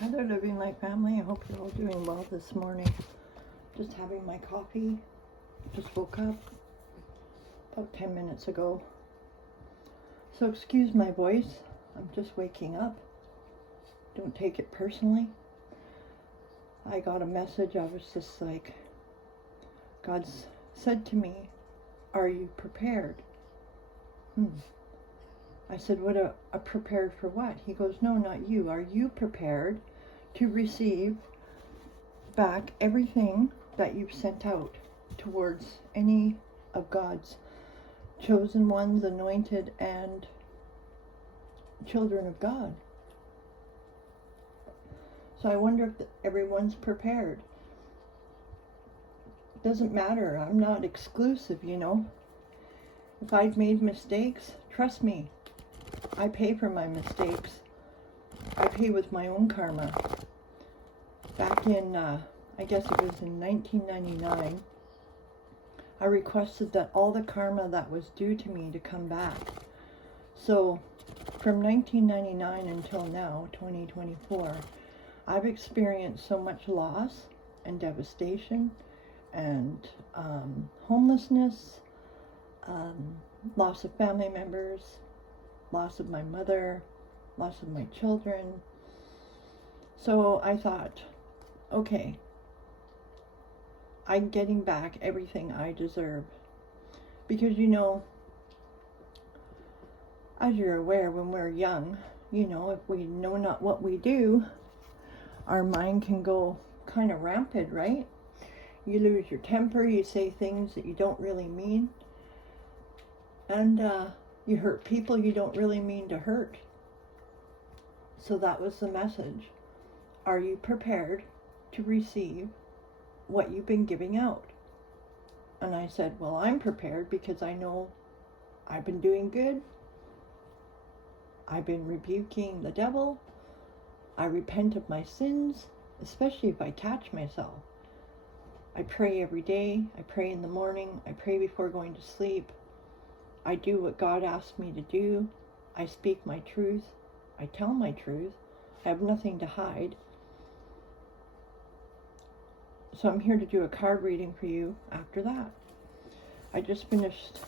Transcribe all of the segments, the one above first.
Hi there, Living Light family. I hope you're all doing well this morning. Just having my coffee. Just woke up about 10 minutes ago. So excuse my voice. I'm just waking up. Don't take it personally. I got a message. I was just like, God's said to me, are you prepared? I said, what a prepared for what? He goes, no, not you. Are you prepared to receive back everything that you've sent out towards any of God's chosen ones, anointed, and children of God? So I wonder if everyone's prepared. Doesn't matter. I'm not exclusive, you know. If I've made mistakes, trust me, I pay for my mistakes. I pay with my own karma. Back in, I guess it was in 1999, I requested that all the karma that was due to me to come back. So from 1999 until now, 2024, I've experienced so much loss and devastation and homelessness, loss of family members, loss of my mother, loss of my children. So I thought, okay, I'm getting back everything I deserve. Because, you know, as you're aware, when we're young, you know, if we know not what we do, our mind can go kind of rampant, right? You lose your temper, you say things that you don't really mean, and you hurt people you don't really mean to hurt. So that was the message. Are you prepared to receive what you've been giving out? And I said, well, I'm prepared because I know I've been doing good. I've been rebuking the devil. I repent of my sins, especially if I catch myself. I pray every day. I pray in the morning. I pray before going to sleep. I do what God asks me to do. I speak my truth. I tell my truth. I have nothing to hide. So I'm here to do a card reading for you after that. I just finished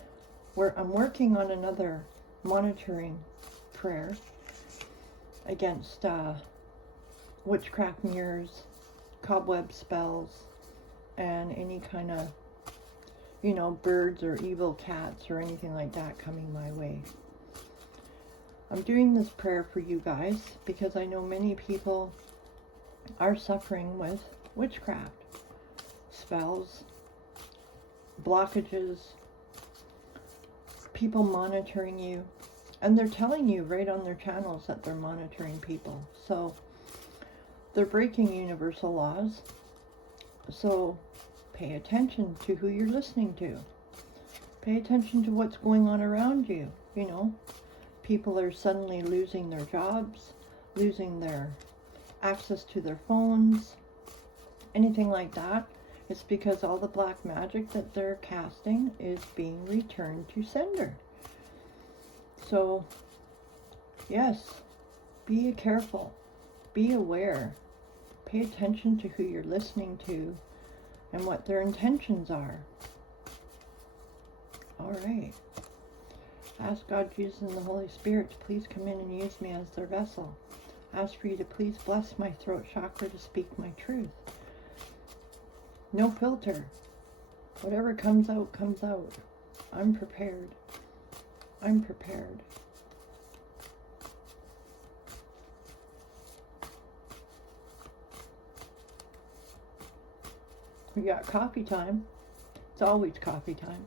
I'm working on another monitoring prayer against witchcraft mirrors, cobweb spells, and any kind of, you know, birds or evil cats or anything like that coming my way. I'm doing this prayer for you guys because I know many people are suffering with witchcraft, spells, blockages, people monitoring you, and they're telling you right on their channels that they're monitoring people. So they're breaking universal laws. So pay attention to who you're listening to. Pay attention to what's going on around you. You know, people are suddenly losing their jobs, losing their access to their phones, anything like that. It's because all the black magic that they're casting is being returned to sender. So, yes, be careful, be aware, pay attention to who you're listening to and what their intentions are. All right. Ask God, Jesus, and the Holy Spirit to please come in and use me as their vessel. Ask for you to please bless my throat chakra to speak my truth. No filter. Whatever comes out, comes out. I'm prepared. I'm prepared. We got coffee time. It's always coffee time.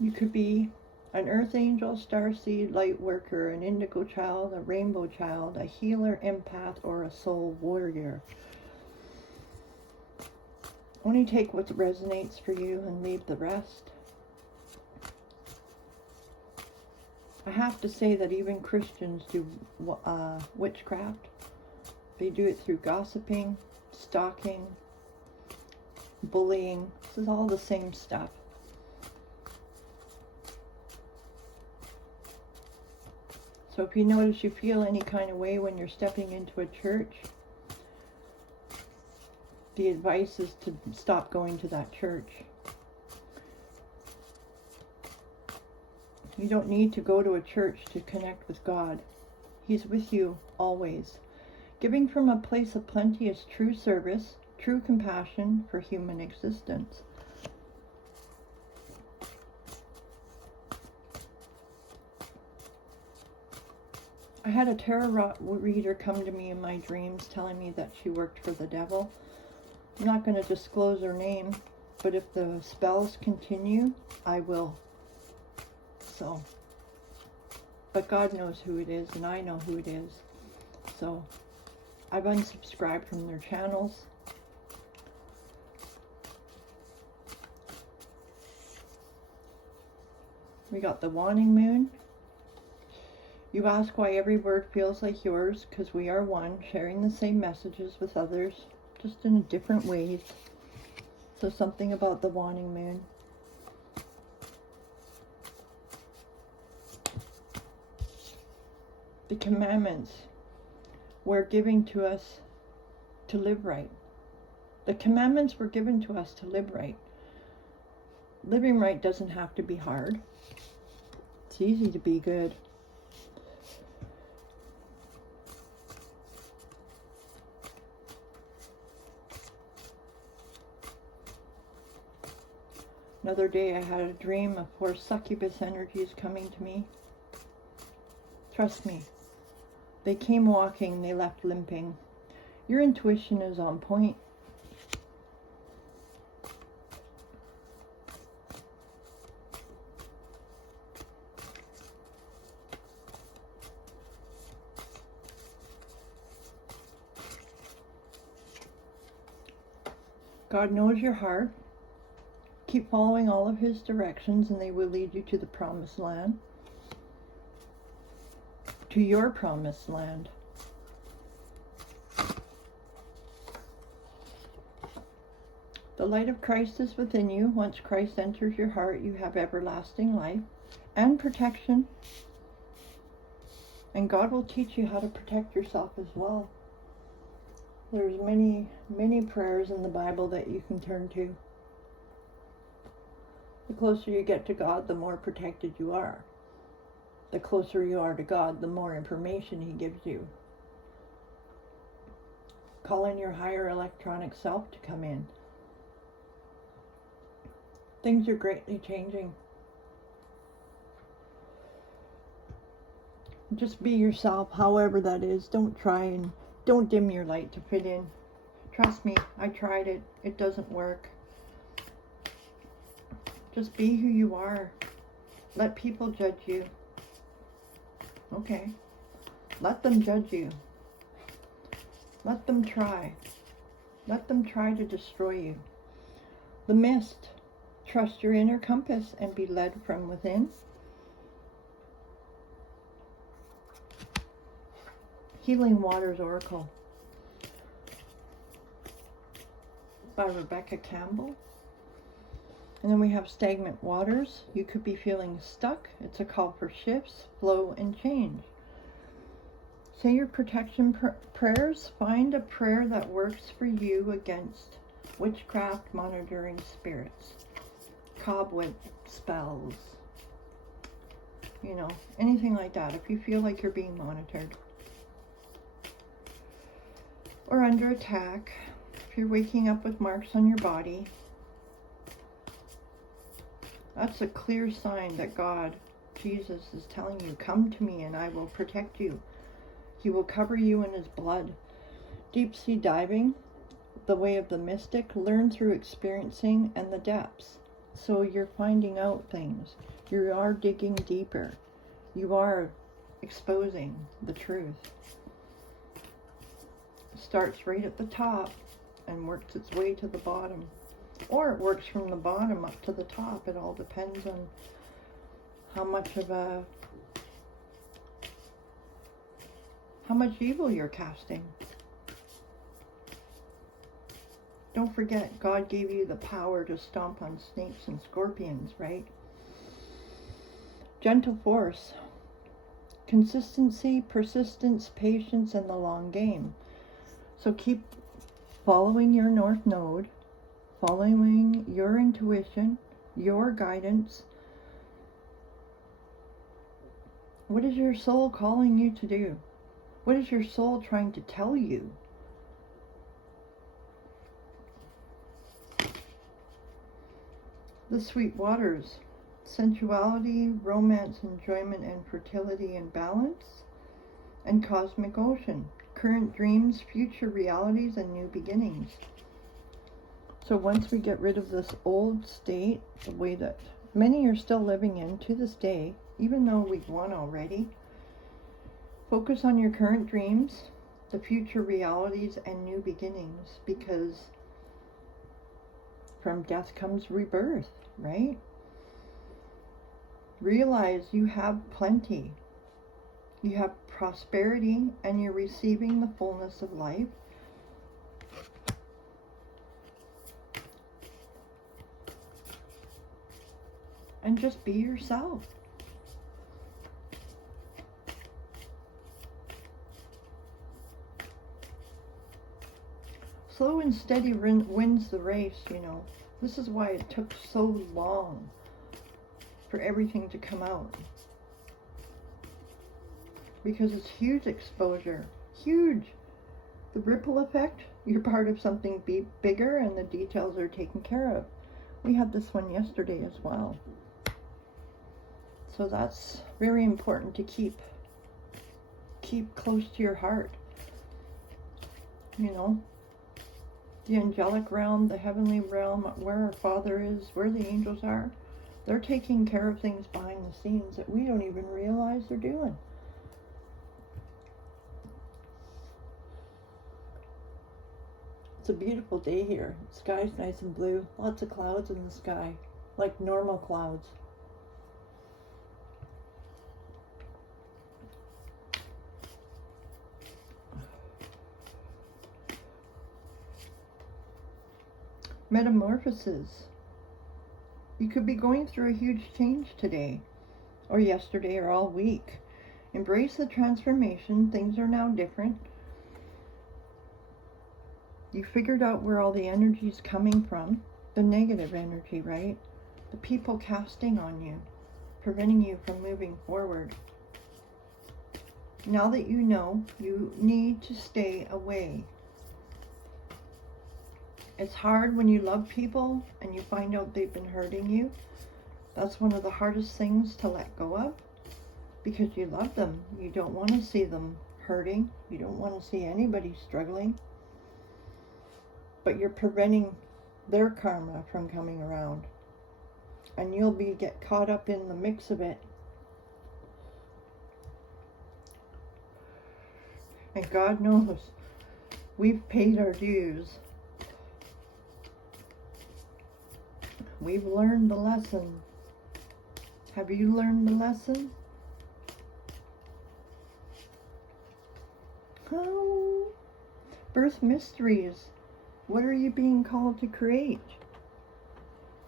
You could be an earth angel, starseed, light worker, an indigo child, a rainbow child, a healer, empath, or a soul warrior. Only take what resonates for you and leave the rest. I have to say that even Christians do witchcraft. They do it through gossiping, stalking, bullying. This is all the same stuff. So if you notice you feel any kind of way when you're stepping into a church, the advice is to stop going to that church. You don't need to go to a church to connect with God. He's with you always. Giving from a place of plenty is true service, true compassion for human existence. I had a tarot reader come to me in my dreams telling me that she worked for the devil. I'm not going to disclose her name, but if the spells continue, I will. So, but God knows who it is, and I know who it is. So, I've unsubscribed from their channels. We got the waning moon. You ask why every word feels like yours, because we are one, sharing the same messages with others, just in different ways. So something about the waning moon. The commandments were given to us to live right. The commandments were given to us to live right. Living right doesn't have to be hard. It's easy to be good. Another day I had a dream of 4 succubus energies coming to me. Trust me, they came walking, they left limping. Your intuition is on point. God knows your heart. Keep following all of his directions and they will lead you to the promised land. To your promised land. The light of Christ is within you. Once Christ enters your heart, you have everlasting life and protection. And God will teach you how to protect yourself as well. There's many prayers in the Bible that you can turn to. The closer you get to God, the more protected you are. The closer you are to God, the more information he gives you. Call in your higher electronic self to come in. Things are greatly changing. Just be yourself, however that is. Don't dim your light to fit in. Trust me, I tried it. It doesn't work. Just be who you are. Let people judge you. Okay. Let them judge you. Let them try. Let them try to destroy you. The mist. Trust your inner compass and be led from within. Healing Waters Oracle by Rebecca Campbell. And then we have Stagnant Waters. You could be feeling stuck. It's a call for shifts, flow, and change. Say your protection prayers. Find a prayer that works for you against witchcraft, monitoring spirits, cobweb spells, anything like that. If you feel like you're being monitored or under attack, if you're waking up with marks on your body, that's a clear sign that God, Jesus, is telling you, come to me and I will protect you. He will cover you in his blood. Deep sea diving, the way of the mystic, learn through experiencing and the depths. So you're finding out things. You are digging deeper. You are exposing the truth. It starts right at the top and works its way to the bottom. Or it works from the bottom up to the top. It all depends on how much evil you're casting. Don't forget, God gave you the power to stomp on snakes and scorpions, right? Gentle force. consistency, persistence, patience, and the long game. So keep following your North Node, following your intuition, your guidance. What is your soul calling you to do? What is your soul trying to tell you? The sweet waters, sensuality, romance, enjoyment, and fertility and balance, and cosmic ocean, current dreams, future realities, and new beginnings. So once we get rid of this old state, the way that many are still living in to this day, even though we've won already, focus on your current dreams, the future realities, and new beginnings, because from death comes rebirth, right? Realize you have plenty. You have prosperity, and you're receiving the fullness of life. And just be yourself. Slow and steady wins the race, you know. This is why it took so long for everything to come out. Because it's huge exposure. Huge. The ripple effect, you're part of something bigger, and the details are taken care of. We had this one yesterday as well. So that's very important to keep close to your heart. You know, the angelic realm, the heavenly realm, where our Father is, where the angels are, they're taking care of things behind the scenes that we don't even realize they're doing. It's a beautiful day here. The sky's nice and blue. Lots of clouds in the sky, like normal clouds. Metamorphosis. You could be going through a huge change today, or yesterday, or all week. Embrace the transformation. Things are now different. You figured out where all the energy is coming from. The negative energy, right? The people casting on you, preventing you from moving forward. Now that you know, you need to stay away. It's hard when you love people and you find out they've been hurting you. That's one of the hardest things to let go of, because you love them. You don't want to see them hurting. You don't want to see anybody struggling. But you're preventing their karma from coming around. And you'll get caught up in the mix of it. And God knows we've paid our dues. We've learned the lesson. Have you learned the lesson? Oh, birth mysteries. What are you being called to create?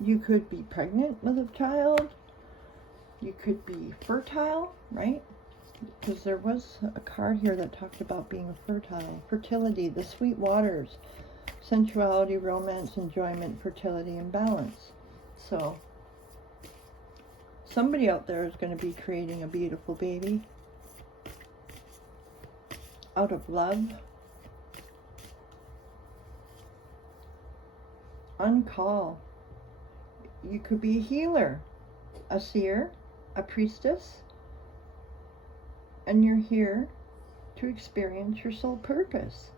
You could be pregnant with a child. You could be fertile, right? Because there was a card here that talked about being fertile. Fertility, the sweet waters, sensuality, romance, enjoyment, fertility, and balance. So, somebody out there is going to be creating a beautiful baby out of love. On call. You could be a healer, a seer, a priestess, and you're here to experience your soul purpose.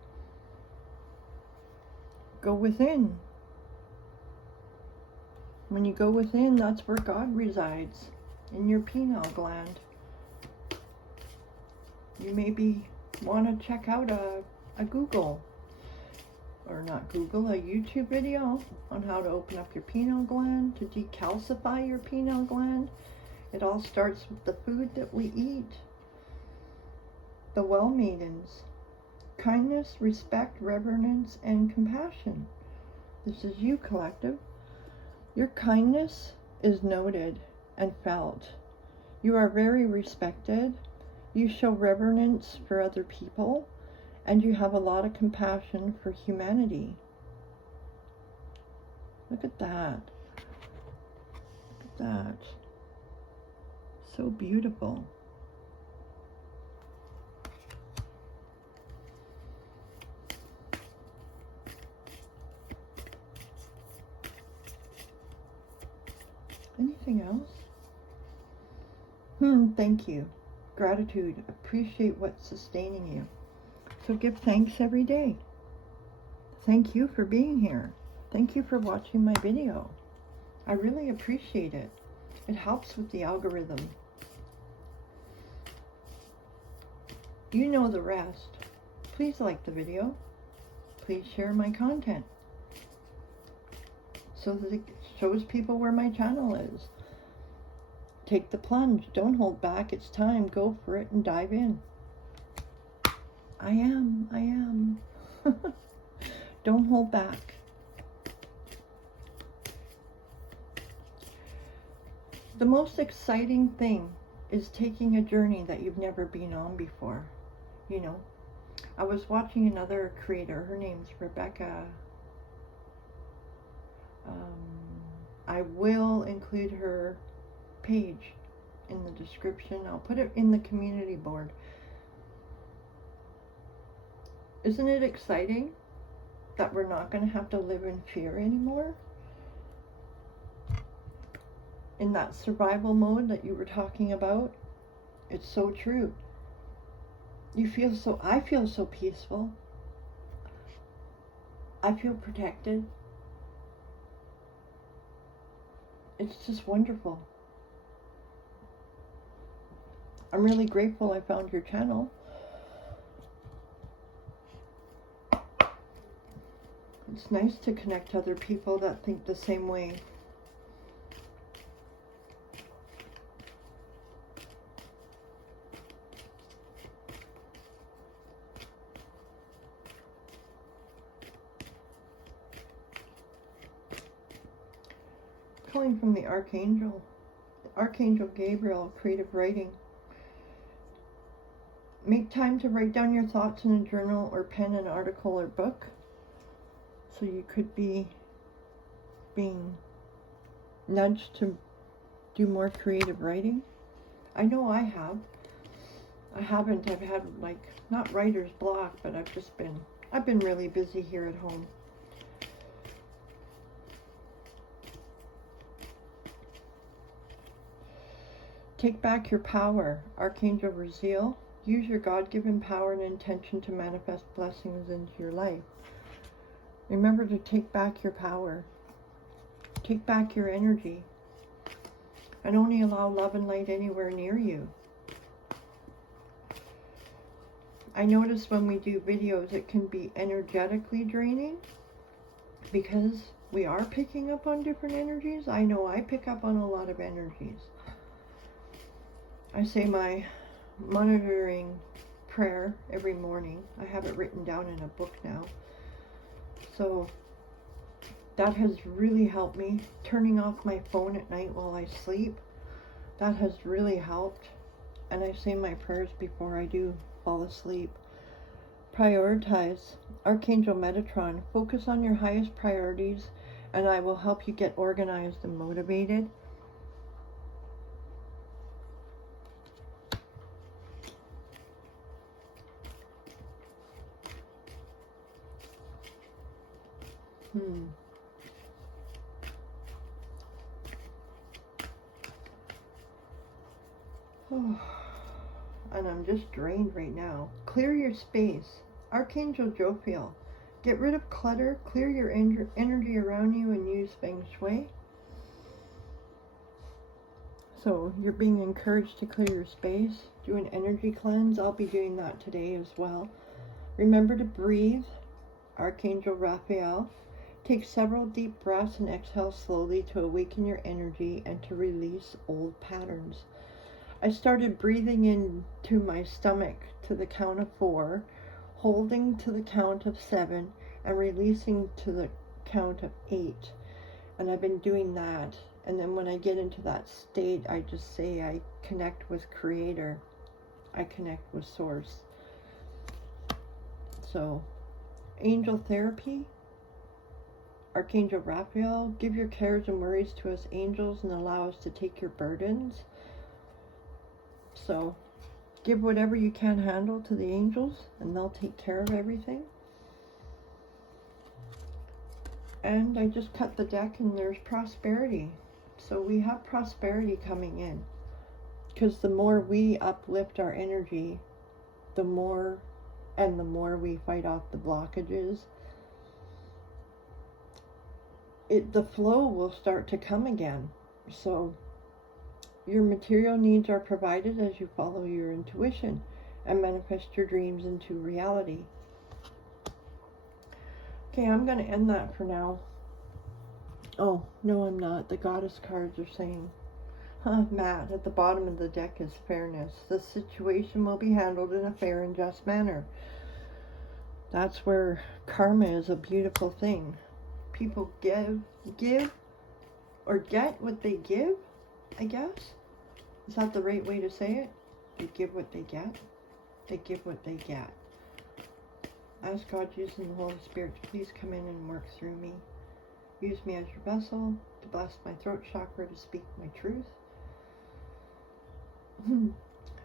Go within. When you go within, that's where God resides, in your pineal gland. You maybe want to check out a Google, or not Google, a YouTube video on how to open up your pineal gland, to decalcify your pineal gland. It all starts with the food that we eat. The well maidens. Kindness, respect, reverence, and compassion. This is you, collective. Your kindness is noted and felt. You are very respected. You show reverence for other people, and you have a lot of compassion for humanity. Look at that. Look at that. So beautiful. Anything else? Thank you. Gratitude. Appreciate what's sustaining you. So give thanks every day. Thank you for being here. Thank you for watching my video. I really appreciate it. It helps with the algorithm. You know the rest. Please like the video. Please share my content so that it shows people where my channel is. Take the plunge. Don't hold back. It's time. Go for it and dive in. I am. Don't hold back. The most exciting thing is taking a journey that you've never been on before. You know, I was watching another creator. Her name's Rebecca. I will include her page in the description. I'll put it in the community board. Isn't it exciting that we're not going to have to live in fear anymore? In that survival mode that you were talking about, it's so true. I feel so peaceful. I feel protected. It's just wonderful. I'm really grateful I found your channel. It's nice to connect to other people that think the same way. Calling from the Archangel Gabriel, creative writing. Make time to write down your thoughts in a journal or pen an article or book. So you could be being nudged to do more creative writing. I know I have. I've had like, not writer's block, but I've been really busy here at home. Take back your power, Archangel Raziel. Use your God-given power and intention to manifest blessings into your life. Remember to take back your power. Take back your energy. And only allow love and light anywhere near you. I notice when we do videos, it can be energetically draining because we are picking up on different energies. I know I pick up on a lot of energies. I say my monitoring prayer every morning. I have it written down in a book now. So that has really helped me. Turning off my phone at night while I sleep, that has really helped. And I say my prayers before I do fall asleep. Prioritize. Archangel Metatron. Focus on your highest priorities and I will help you get organized and motivated. And I'm just drained right now. Clear your space. Archangel Jophiel. Get rid of clutter, clear your energy around you, and use Feng Shui. So you're being encouraged to clear your space. Do an energy cleanse. I'll be doing that today as well. Remember to breathe. Archangel Raphael. Take several deep breaths and exhale slowly to awaken your energy and to release old patterns. I started breathing into my stomach to the count of 4, holding to the count of 7, and releasing to the count of 8. And I've been doing that. And then when I get into that state, I just say I connect with Creator. I connect with Source. So, angel therapy. Archangel Raphael, give your cares and worries to us angels and allow us to take your burdens. So, give whatever you can handle to the angels and they'll take care of everything. And I just cut the deck and there's prosperity. So we have prosperity coming in. Because the more we uplift our energy, the more we fight off the blockages, the flow will start to come again. So your material needs are provided as you follow your intuition and manifest your dreams into reality. Okay, I'm going to end that for now. Oh, no, I'm not. The goddess cards are saying, Matt, at the bottom of the deck is fairness. The situation will be handled in a fair and just manner. That's where karma is a beautiful thing. People give or get what they give, I guess. Is that the right way to say it? They give what they get. They give what they get. Ask God, Jesus, and the Holy Spirit to please come in and work through me. Use me as your vessel to bless my throat chakra to speak my truth.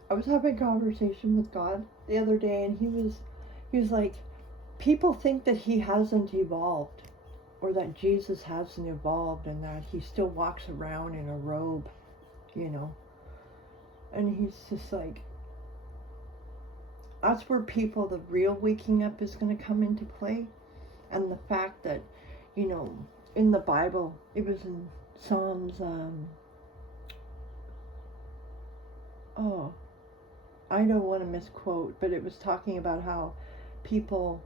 I was having a conversation with God the other day, and he was like, people think that he hasn't evolved, or that Jesus hasn't evolved, and that he still walks around in a robe, you know. And he's just like, that's where people, the real waking up is going to come into play. And the fact that, you know, in the Bible, it was in Psalms, I don't want to misquote, but it was talking about how people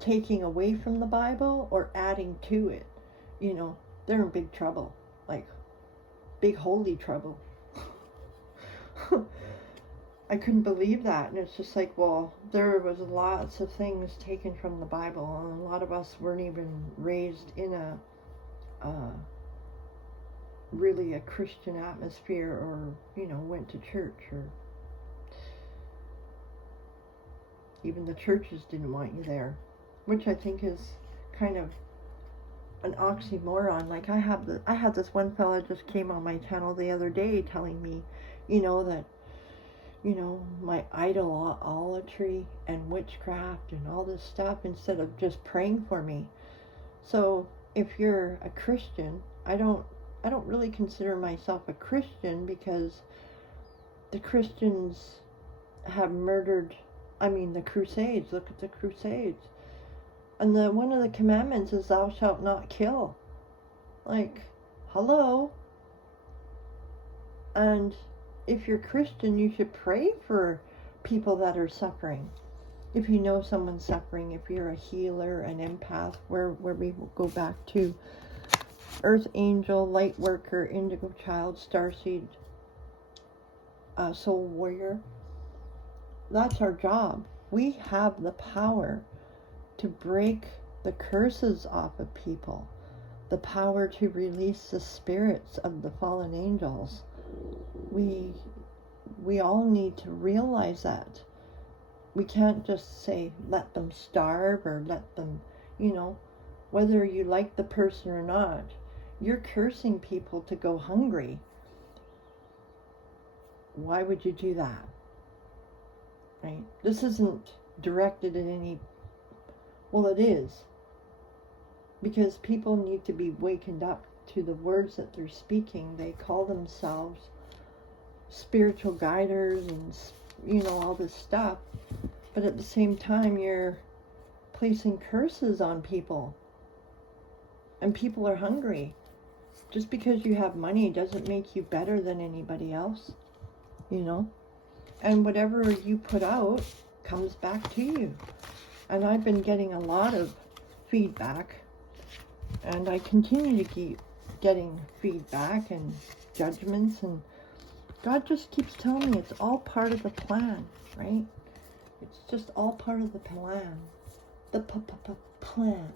taking away from the Bible or adding to it, you know, they're in big trouble, like big holy trouble. I couldn't believe that, and it's just like, well, there was lots of things taken from the Bible, and a lot of us weren't even raised in a really a Christian atmosphere, or, you know, went to church, or even the churches didn't want you there, which I think is kind of an oxymoron. Like I had this one fella just came on my channel the other day telling me, you know, that, you know, my idolatry and witchcraft and all this stuff, instead of just praying for me. So if you're a Christian, I don't really consider myself a Christian, because the Christians have murdered, the Crusades. Look at the Crusades. And one of the commandments is thou shalt not kill. Like, hello? And if you're Christian, you should pray for people that are suffering. If you know someone's suffering, if you're a healer, an empath, where we will go back to Earth Angel, Light Worker, Indigo Child, Starseed, Soul Warrior. That's our job. We have the power to break the curses off of people, the power to release the spirits of the fallen angels. We all need to realize that. We can't just say, let them starve, or let them, you know, whether you like the person or not, you're cursing people to go hungry. Why would you do that? Right? This isn't directed at any, well, it is, because people need to be wakened up to the words that they're speaking. They call themselves spiritual guiders and, you know, all this stuff, but at the same time you're placing curses on people, and people are hungry. Just because you have money doesn't make you better than anybody else, you know. And whatever you put out comes back to you. And I've been getting a lot of feedback, and I continue to keep getting feedback and judgments, and God just keeps telling me it's all part of the plan, right? It's just all part of the plan. The plan.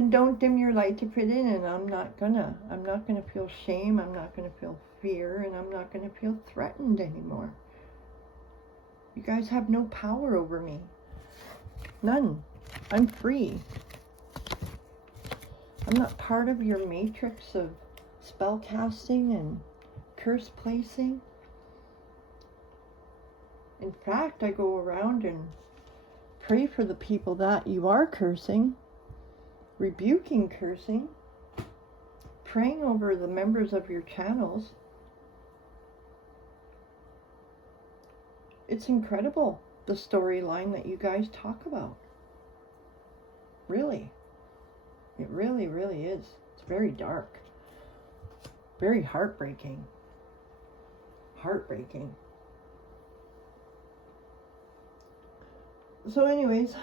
And don't dim your light to fit in, and I'm not gonna feel shame, I'm not gonna feel fear, and I'm not gonna feel threatened anymore. You guys have no power over me. None. I'm free. I'm not part of your matrix of spell casting and curse placing. In fact, I go around and pray for the people that you are cursing, rebuking cursing, praying over the members of your channels. It's incredible, the storyline that you guys talk about. Really. It really, really is. It's very dark. Very heartbreaking. Heartbreaking. So anyways,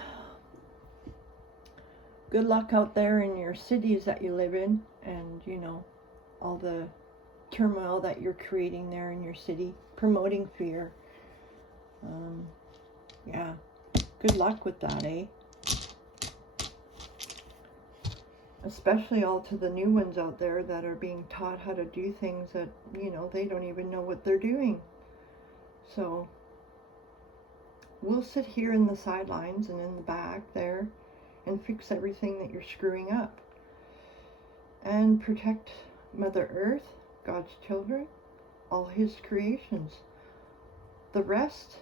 good luck out there in your cities that you live in, and you know, all the turmoil that you're creating there in your city, promoting fear. Yeah, good luck with that, eh? Especially all to the new ones out there that are being taught how to do things that, you know, they don't even know what they're doing. So we'll sit here in the sidelines and in the back there and fix everything that you're screwing up. And protect Mother Earth, God's children, all his creations. The rest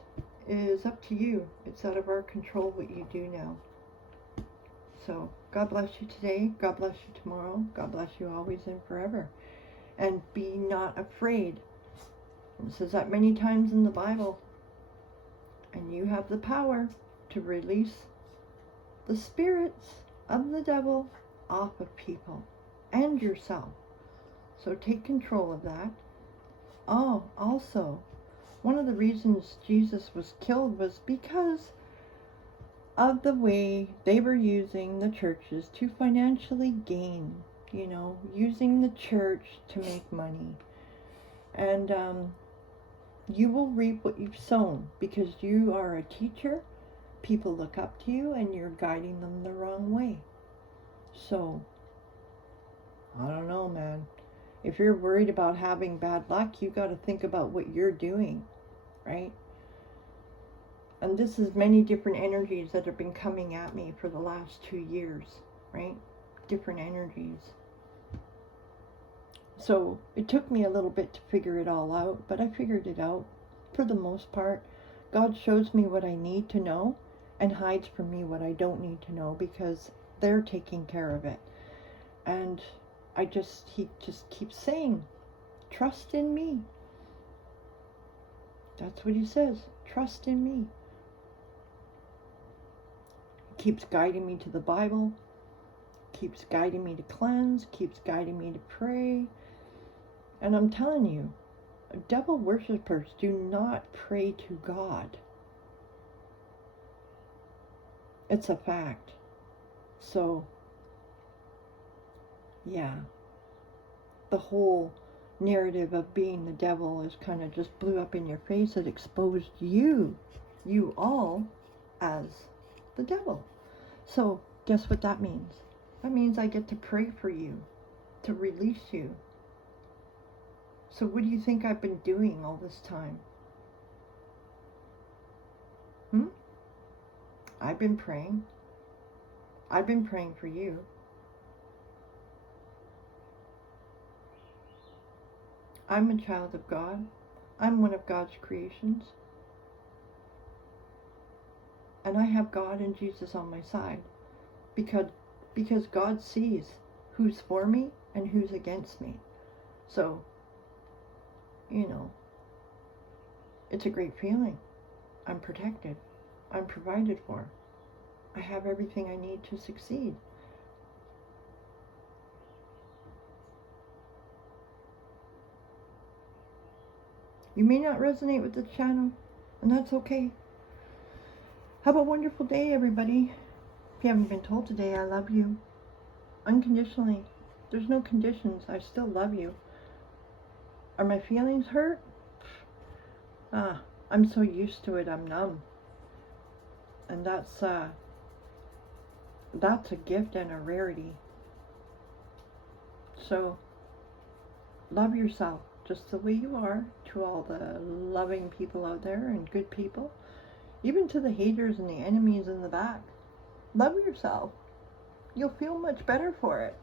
is up to you. It's out of our control what you do now. So God bless you today. God bless you tomorrow. God bless you always and forever. And be not afraid. It says that many times in the Bible. And you have the power to release the spirits of the devil off of people and yourself. So take control of that. Oh, also, one of the reasons Jesus was killed was because of the way they were using the churches to financially gain, you know, using the church to make money. And you will reap what you've sown, because you are a teacher. People look up to you and you're guiding them the wrong way. So, I don't know, man. If you're worried about having bad luck, you got to think about what you're doing, right? And this is many different energies that have been coming at me for the last 2 years, right? Different energies. So it took me a little bit to figure it all out, but I figured it out for the most part. God shows me what I need to know and hides from me what I don't need to know, because they're taking care of it. And he just keeps saying, trust in me. That's what he says. Trust in me. He keeps guiding me to the Bible. Keeps guiding me to cleanse. Keeps guiding me to pray. And I'm telling you, devil worshippers do not pray to God. It's a fact. So, yeah, the whole narrative of being the devil is kind of just blew up in your face. It exposed you all, as the devil. So guess what that means? That means I get to pray for you, to release you. So what do you think I've been doing all this time? I've been praying. I've been praying for you. I'm a child of God. I'm one of God's creations. And I have God and Jesus on my side. Because God sees who's for me and who's against me. So, you know, it's a great feeling. I'm protected. I'm provided for. I have everything I need to succeed. You may not resonate with the channel, and that's okay. Have a wonderful day, everybody. If you haven't been told today, I love you. Unconditionally. There's no conditions. I still love you. Are my feelings hurt? I'm so used to it, I'm numb. And that's a gift and a rarity. So love yourself just the way you are, to all the loving people out there and good people, even to the haters and the enemies in the back. Love yourself. You'll feel much better for it.